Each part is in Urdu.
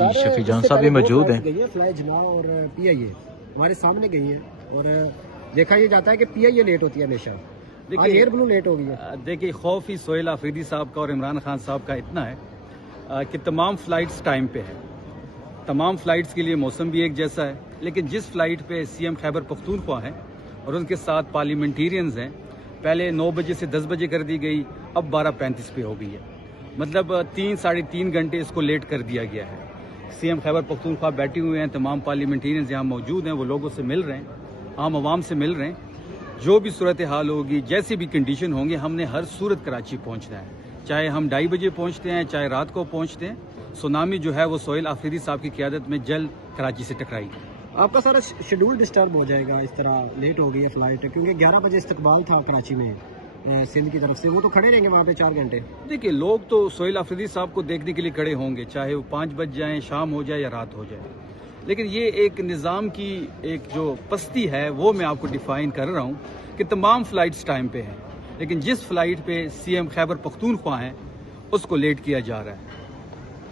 جی شفیع جان صاحب بھی موجود ہیں. فلائی جنا اور پی آئی اے ہمارے سامنے گئی ہے اور دیکھا یہ جاتا ہے کہ پی آئی اے لیٹ ہوتی ہے ہمیشہ. ایئر بلو لیٹ ہو گئی ہے. دیکھیے خوف ہی سہیل آفریدی صاحب کا اور عمران خان صاحب کا اتنا ہے کہ تمام فلائٹس ٹائم پہ ہے. تمام فلائٹس کے لیے موسم بھی ایک جیسا ہے، لیکن جس فلائٹ پہ سی ایم خیبر پختونخوا ہیں اور ان کے ساتھ پارلیمنٹیرینز ہیں، پہلے 9 بجے سے 10 بجے کر دی گئی، اب 12:35 پہ ہو گئی ہے. مطلب 3-3.5 گھنٹے اس کو لیٹ کر دیا گیا ہے. سی ایم خیبر پختونخوا بیٹھے ہوئے ہیں، تمام پارلیمنٹیرینز یہاں موجود ہیں، وہ لوگوں سے مل رہے ہیں، عام عوام سے مل رہے ہیں. جو بھی صورتحال ہوگی، جیسی بھی کنڈیشن ہوں گے، ہم نے ہر صورت کراچی پہنچنا ہے، چاہے ہم 2:30 بجے پہنچتے ہیں، چاہے رات کو پہنچتے ہیں. سونامی جو ہے وہ سہیل آفریدی صاحب کی قیادت میں جلد کراچی سے ٹکرائی. آپ کا سارا شیڈول ڈسٹرب ہو جائے گا اس طرح لیٹ ہو گئی ہے فلائٹ، کیونکہ 11 بجے استقبال تھا کراچی میں سندھ کی طرف سے. وہ تو کھڑے رہیں گے وہاں پہ 4 گھنٹے. دیکھیے لوگ تو سہیل آفریدی صاحب کو دیکھنے کے لیے کھڑے ہوں گے، چاہے وہ 5 بج جائیں، شام ہو جائے یا رات ہو جائے. لیکن یہ ایک نظام کی ایک جو پستی ہے وہ میں آپ کو ڈیفائن کر رہا ہوں کہ تمام فلائٹس ٹائم پہ ہیں، لیکن جس فلائٹ پہ سی ایم خیبر پختونخوا ہیں اس کو لیٹ کیا جا رہا ہے.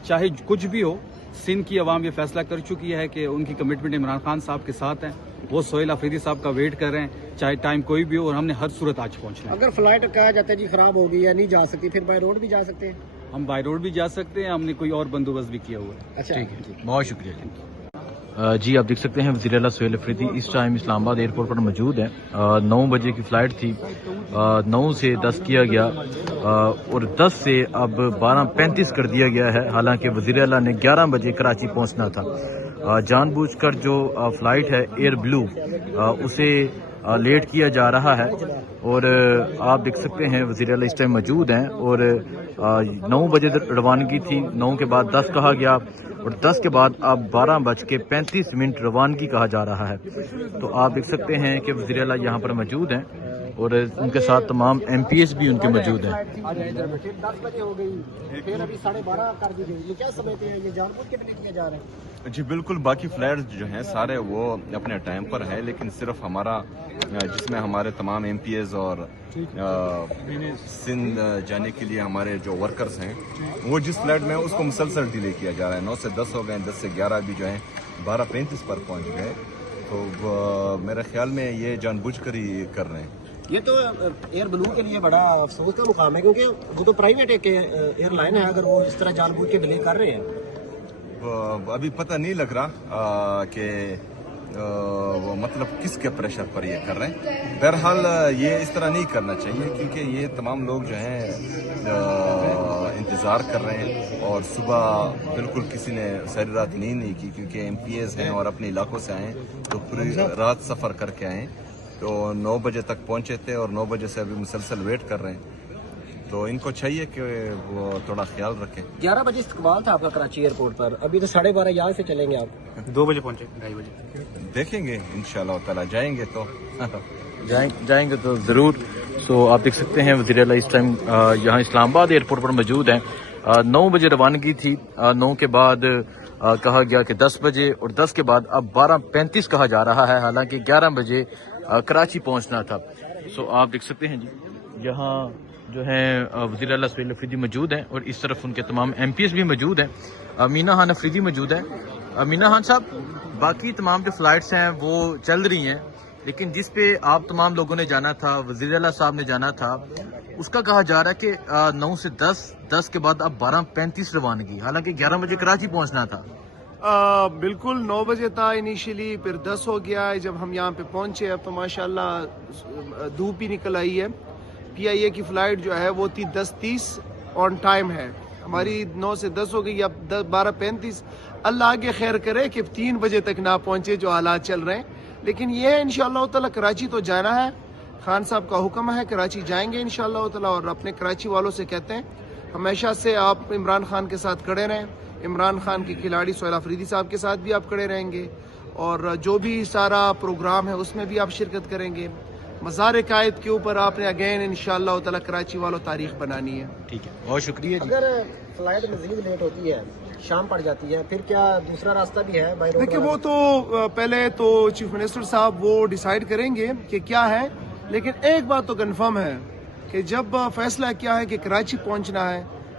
چاہے کچھ بھی ہو، سندھ کی عوام یہ فیصلہ کر چکی ہے کہ ان کی کمٹمنٹ عمران خان صاحب کے ساتھ ہیں، وہ سہیل آفریدی صاحب کا ویٹ کر رہے ہیں، چاہے ٹائم کوئی بھی ہو، اور ہم نے ہر صورت آج پہنچنا ہے. اگر فلائٹ کہا جاتا ہے جی خراب ہو گئی ہے نہیں جا سکتی، پھر بائی روڈ بھی جا سکتے ہیں؟ ہم بائی روڈ بھی جا سکتے ہیں، ہم نے کوئی اور بندوبست بھی کیا ہوا ہے. اچھا ٹھیک ہے، بہت شکریہ. جی آپ دیکھ سکتے ہیں وزیر اعلیٰ سہیل آفریدی اس ٹائم اسلام آباد ایئرپورٹ پر موجود ہیں. 9 بجے کی فلائٹ تھی، 9 سے 10 کیا گیا اور 10 سے اب 12:35 کر دیا گیا ہے. حالانکہ وزیر اعلیٰ نے 11 بجے کراچی پہنچنا تھا. جان بوجھ کر جو فلائٹ ہے ایئر بلو اسے لیٹ کیا جا رہا ہے. اور آپ دیکھ سکتے ہیں وزیر اعلیٰ اس ٹائم موجود ہیں اور 9 بجے روانگی تھی، 9 کے بعد 10 کہا گیا اور 10 کے بعد اب 12:35 روانگی کہا جا رہا ہے. تو آپ دیکھ سکتے ہیں کہ وزیر اعلیٰ یہاں پر موجود ہیں اور ان کے ساتھ تمام ایم پی ایس بھی ان کے موجود ہیں. 10 بجے ہو گئی، پھر ابھی 12:30 کر دی گئی. یہ کیا سمجھتے ہیں یہ جان بوجھ کے بھی کیا جا رہا ہے؟ جی بالکل، باقی فلائٹ جو ہیں سارے وہ اپنے ٹائم پر ہے، لیکن صرف ہمارا جس میں ہمارے تمام ایم پی ایز اور سندھ جانے کے لیے ہمارے جو ورکرز ہیں وہ جس فلائٹ میں اس کو مسلسل ڈیلے کیا جا رہا ہے. 9 سے 10 ہو گئے، 10 سے 11 بھی جو ہیں 12:35 پر پہنچ گئے. تو میرے خیال میں یہ جان بوجھ کر ہی کر رہے ہیں. یہ تو ایئر بلو کے لیے بڑا افسوس کا مقام ہے، کیونکہ وہ تو پرائیویٹ ایک ایئر لائن ہے. اگر وہ اس طرح جان بوجھ کے ڈیلے کر رہے ہیں، ابھی پتہ نہیں لگ رہا کہ وہ مطلب کس کے پریشر پر یہ کر رہے ہیں. بہرحال یہ اس طرح نہیں کرنا چاہیے، کیونکہ یہ تمام لوگ جو ہیں انتظار کر رہے ہیں اور صبح بالکل کسی نے ساری رات نیند نہیں کی، کیونکہ ایم پی ایز ہیں اور اپنے علاقوں سے آئے تو پوری رات سفر کر کے آئے. تو 9 بجے تک پہنچے تھے اور 9 بجے سے ابھی مسلسل ویٹ کر رہے ہیں. تو ان کو چاہیے کہ وہ تھوڑا خیال رکھیں. 11 بجے استقبال تھا آپ کا کراچی ایئرپورٹ پر، ابھی تو 12:30 یہاں سے چلیں گے آپ؟ 2 بجے پہنچے، 2:30 بجے. دیکھیں گے انشاءاللہ تعالی، جائیں گے تو جائیں گے تو ضرور. سو آپ دیکھ سکتے ہیں وزیر اعلیٰ اس ٹائم یہاں اسلام آباد ایئرپورٹ پر موجود ہیں. 9 بجے روانگی تھی، 9 کے بعد کہا گیا کہ 10 بجے اور 10 کے بعد اب 12:35 کہا جا رہا ہے. حالانکہ 11 بجے کراچی پہنچنا تھا. سو آپ دیکھ سکتے ہیں جی یہاں جو ہیں وزیر اعلیٰ سہیل آفریدی موجود ہیں اور اس طرف ان کے تمام ایم پی ایس بھی موجود ہیں. مینا خان افریدی موجود ہیں. مینا خان صاحب، باقی تمام جو فلائٹس ہیں وہ چل رہی ہیں، لیکن جس پہ آپ تمام لوگوں نے جانا تھا، وزیر اعلیٰ صاحب نے جانا تھا، اس کا کہا جا رہا ہے کہ 9 سے 10 کے بعد اب 12:35 روانگی، حالانکہ 11 بجے کراچی پہنچنا تھا. بالکل 9 بجے تھا انیشلی، پھر 10 ہو گیا جب ہم یہاں پہ پہنچے. اب تو ماشاءاللہ دھوپ ہی نکل آئی ہے. پی آئی اے کی فلائٹ جو ہے وہ تھی 10:30 آن ٹائم ہے. ہماری 9 سے 10 ہو گئی، اب 12:35. اللہ آگے خیر کرے کہ 3 بجے تک نہ پہنچے جو حالات چل رہے ہیں. لیکن یہ ہے انشاءاللہ تعالی کراچی تو جانا ہے، خان صاحب کا حکم ہے، کراچی جائیں گے انشاءاللہ تعالی. اور اپنے کراچی والوں سے کہتے ہیں ہمیشہ سے آپ عمران خان کے ساتھ کھڑے رہیں. عمران خان کے کھلاڑی سہیل آفریدی صاحب کے ساتھ بھی آپ کھڑے رہیں گے، اور جو بھی سارا پروگرام ہے اس میں بھی آپ شرکت کریں گے. مزار قائد کے اوپر آپ نے اگین انشاءاللہ تعالی کراچی والوں تاریخ بنانی ہے. ٹھیک ہے، بہت شکریہ جی. اگر فلائٹ مزید لیٹ ہوتی ہے، شام پڑ جاتی ہے، پھر کیا دوسرا راستہ بھی ہے بائی روڈ؟ دیکھیں وہ تو پہلے تو چیف منسٹر صاحب وہ ڈیسائیڈ کریں گے کہ کیا ہے. لیکن ایک بات تو کنفرم ہے کہ جب فیصلہ کیا ہے کہ کراچی پہنچنا ہے